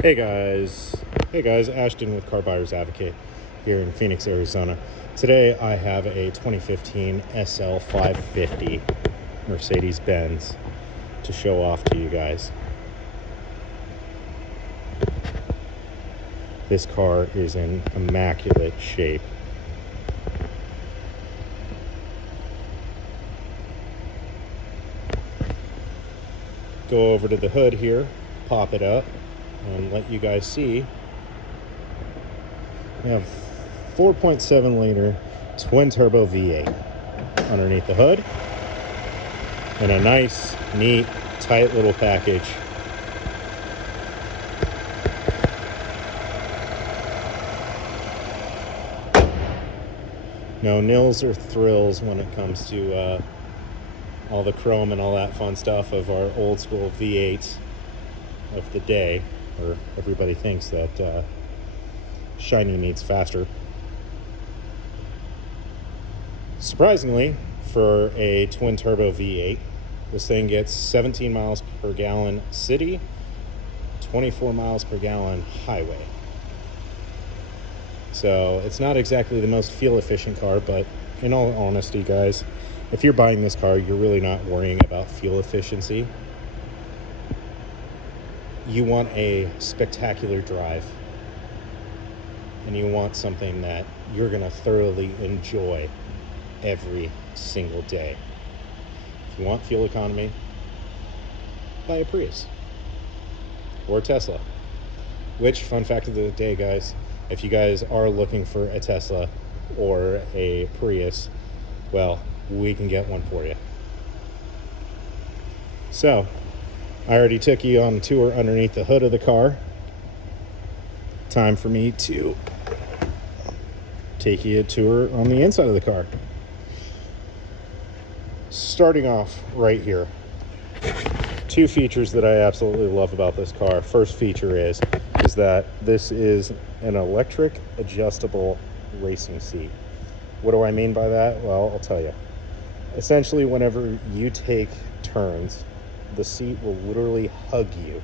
Hey guys, Ashton with Car Buyers Advocate here in Phoenix, Arizona. Today I have a 2015 SL550 Mercedes Benz to show off to you guys. This car is in immaculate shape. Go over to the hood here, pop it up, and let you guys see. We have 4.7 liter twin turbo V8 underneath the hood, and a nice, neat, tight little package. No nils or thrills when it comes to all the chrome and all that fun stuff of our old school V8s of the day, or everybody thinks that shiny means faster. Surprisingly, for a twin turbo V8, this thing gets 17 miles per gallon city, 24 miles per gallon highway. So it's not exactly the most fuel efficient car, but in all honesty, guys, if you're buying this car, you're really not worrying about fuel efficiency. You want a spectacular drive, and you want something that you're going to thoroughly enjoy every single day. If you want fuel economy, buy a Prius or a Tesla. Which, fun fact of the day, guys, if you guys are looking for a Tesla or a Prius, well, we can get one for you. So, I already took you on a tour underneath the hood of the car. Time for me to take you a tour on the inside of the car. Starting off right here, two features that I absolutely love about this car. First feature is that this is an electric adjustable racing seat. What do I mean by that? Well, I'll tell you. Essentially, whenever you take turns, the seat will literally hug you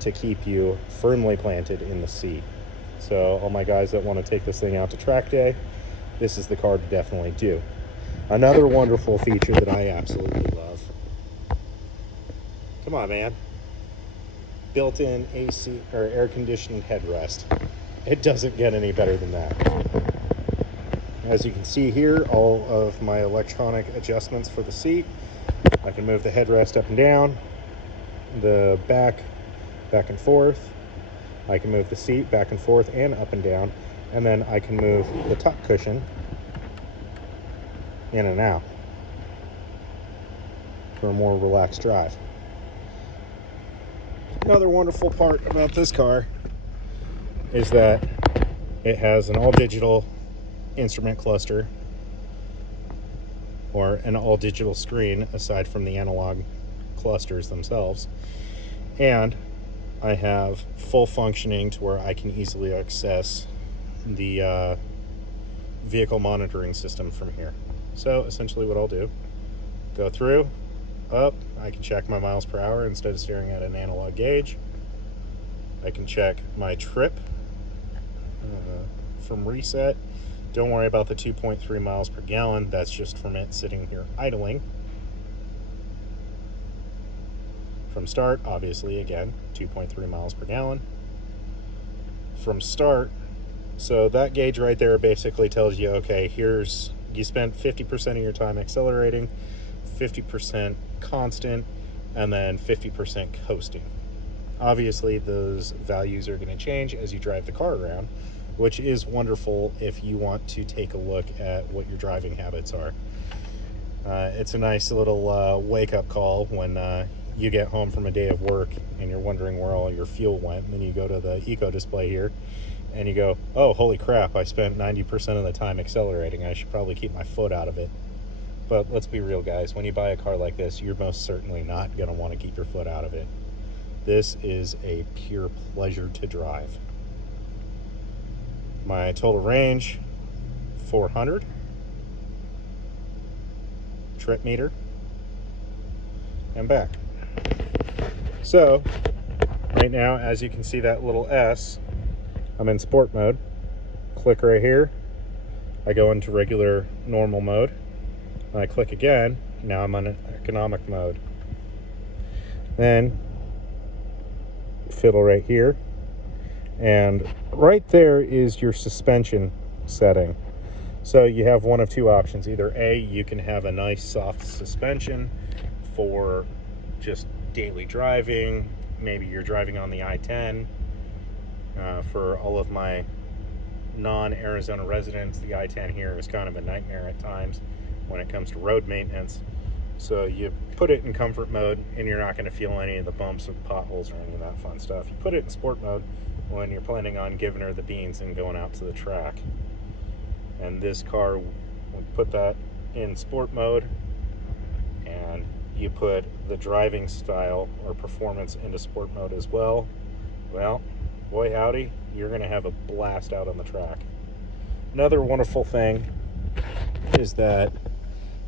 to keep you firmly planted in the seat. So all my guys that want to take this thing out to track day, this is the car to definitely do. Another wonderful feature that I absolutely love. Come on, man. Built-in AC or air conditioning headrest. It doesn't get any better than that. As you can see here, all of my electronic adjustments for the seat. I can move the headrest up and down, the back and forth. I can move the seat back and forth and up and down, and then I can move the top cushion in and out for a more relaxed drive. Another wonderful part about this car is that it has an all-digital instrument cluster, or an all-digital screen aside from the analog clusters themselves, and I have full functioning to where I can easily access the vehicle monitoring system from here. So essentially what I'll do, go through, up, I can check my miles per hour instead of staring at an analog gauge. I can check my trip from reset. Don't worry about the 2.3 miles per gallon. That's just from it sitting here idling. From start, obviously, again, 2.3 miles per gallon. From start, so that gauge right there basically tells you, okay, here's, you spent 50% of your time accelerating, 50% constant, and then 50% coasting. Obviously, those values are going to change as you drive the car around, which is wonderful if you want to take a look at what your driving habits are. It's a nice little wake-up call when you get home from a day of work and you're wondering where all your fuel went, and then you go to the eco display here and you go, oh, holy crap, I spent 90% of the time accelerating. I should probably keep my foot out of it. But let's be real, guys. When you buy a car like this, you're most certainly not going to want to keep your foot out of it. This is a pure pleasure to drive. My total range, 400. Trip meter, and back. So, Right now, as you can see that little S, I'm in sport mode. Click right here, I go into regular normal mode. When I click again, now I'm on economic mode. Then fiddle right here, and right there is your suspension setting. So you have one of two options. Either A, you can have a nice soft suspension for just daily driving. Maybe you're driving on the I-10. For all of my non-Arizona residents, the I-10 here is kind of a nightmare at times when it comes to road maintenance. So you put it in comfort mode and you're not going to feel any of the bumps or potholes or any of that fun stuff. You put it in sport mode when you're planning on giving her the beans and going out to the track. And this car, we put that in sport mode, and you put the driving style or performance into sport mode as well. Well, boy howdy, you're going to have a blast out on the track. Another wonderful thing is that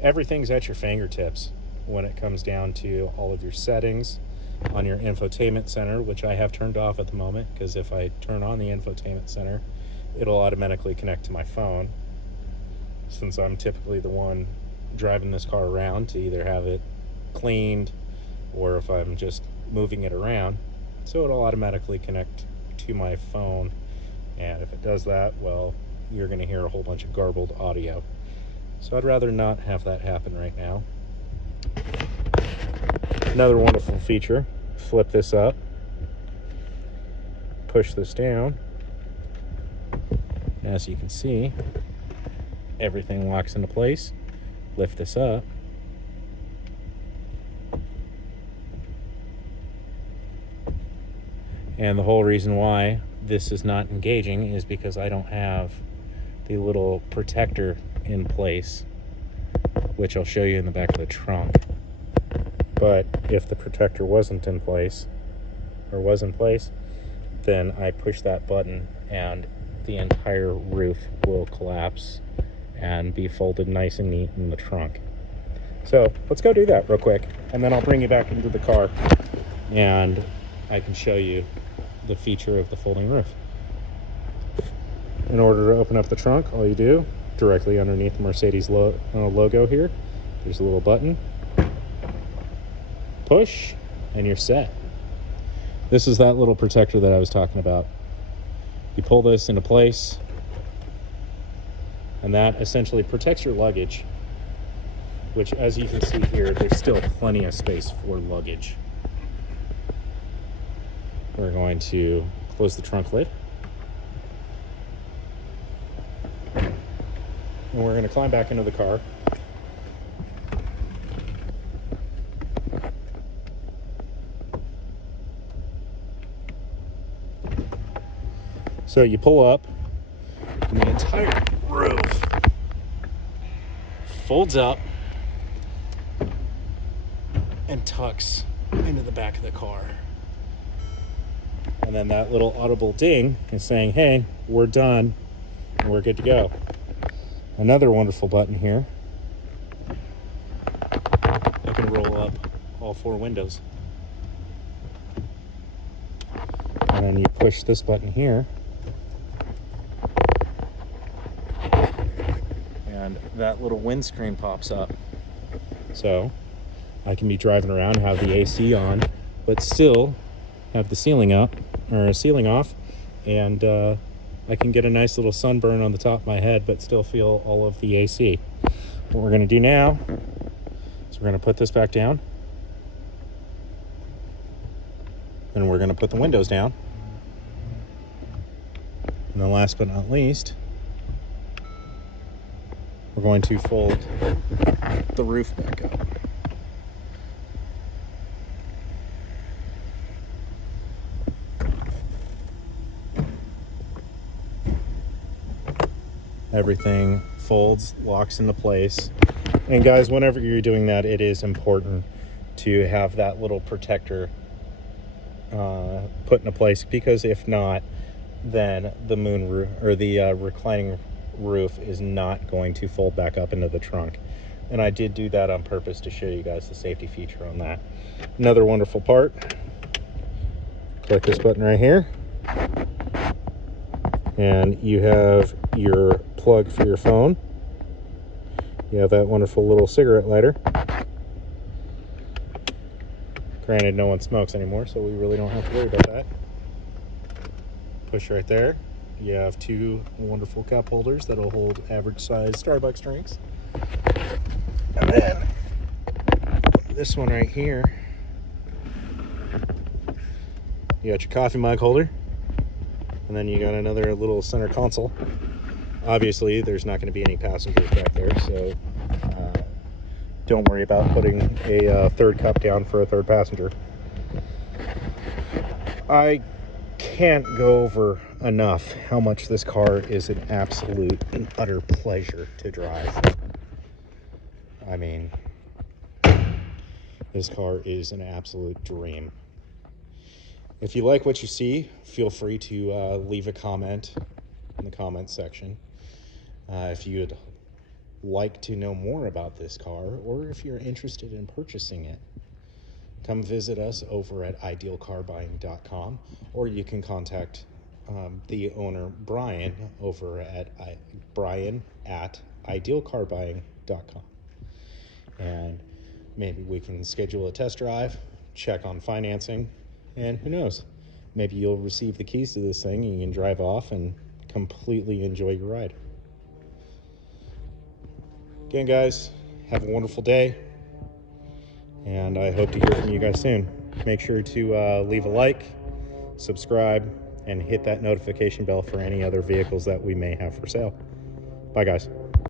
everything's at your fingertips when it comes down to all of your settings on your infotainment center, which I have turned off at the moment, because if I turn on the infotainment center, it'll automatically connect to my phone, since I'm typically the one driving this car around to either have it cleaned or if I'm just moving it around. So it'll automatically connect to my phone, and if it does that, well, you're going to hear a whole bunch of garbled audio. So I'd rather not have that happen right now. Another wonderful feature, flip this up, push this down. As you can see, everything locks into place. Lift this up. And the whole reason why this is not engaging is because I don't have the little protector in place, which I'll show you in the back of the trunk. But if the protector wasn't in place, or was in place, then I push that button and the entire roof will collapse and be folded nice and neat in the trunk. So let's go do that real quick, and then I'll bring you back into the car and I can show you the feature of the folding roof. In order to open up the trunk, all you do, directly underneath the Mercedes logo here, there's a little button. Push, and you're set. This is that little protector that I was talking about. You pull this into place, and that essentially protects your luggage, which, as you can see here, there's still plenty of space for luggage. We're going to close the trunk lid, and we're going to climb back into the car. So you pull up, and the entire roof folds up and tucks into the back of the car. And then that little audible ding is saying, hey, we're done, and we're good to go. Another wonderful button here. I can roll up all four windows. And then you push this button here, and that little windscreen pops up. So I can be driving around, have the AC on, but still have the ceiling up, or ceiling off, and I can get a nice little sunburn on the top of my head, but still feel all of the AC. What we're going to do now is we're going to put this back down, and we're going to put the windows down. And then last but not least, we're going to fold the roof back up. Everything folds, locks into place. And guys, whenever you're doing that, it is important to have that little protector put into place, because if not, then the moon roof, or the reclining roof, is not going to fold back up into the trunk. And I did do that on purpose to show you guys the safety feature on that. Another wonderful part, Click this button right here, and you have your plug for your phone. You have that wonderful little cigarette lighter. Granted, no one smokes anymore, so we really don't have to worry about that. Push right there. You have two wonderful cup holders that'll hold average size Starbucks drinks. And then this one right here, you got your coffee mug holder. And then you got another little center console. Obviously, there's not going to be any passengers back there, so don't worry about putting a third cup down for a third passenger. I can't go over enough how much this car is an absolute and utter pleasure to drive. I mean, this car is an absolute dream. If you like what you see, feel free to leave a comment in the comments section. If you'd like to know more about this car, or if you're interested in purchasing it, come visit us over at idealcarbuying.com, or you can contact the owner, Brian, over at brian@idealcarbuying.com. And maybe we can schedule a test drive, check on financing, and who knows, maybe you'll receive the keys to this thing and you can drive off and completely enjoy your ride. Again, guys, have a wonderful day, and I hope to hear from you guys soon. Make sure to leave a like, subscribe, and hit that notification bell for any other vehicles that we may have for sale. Bye, guys.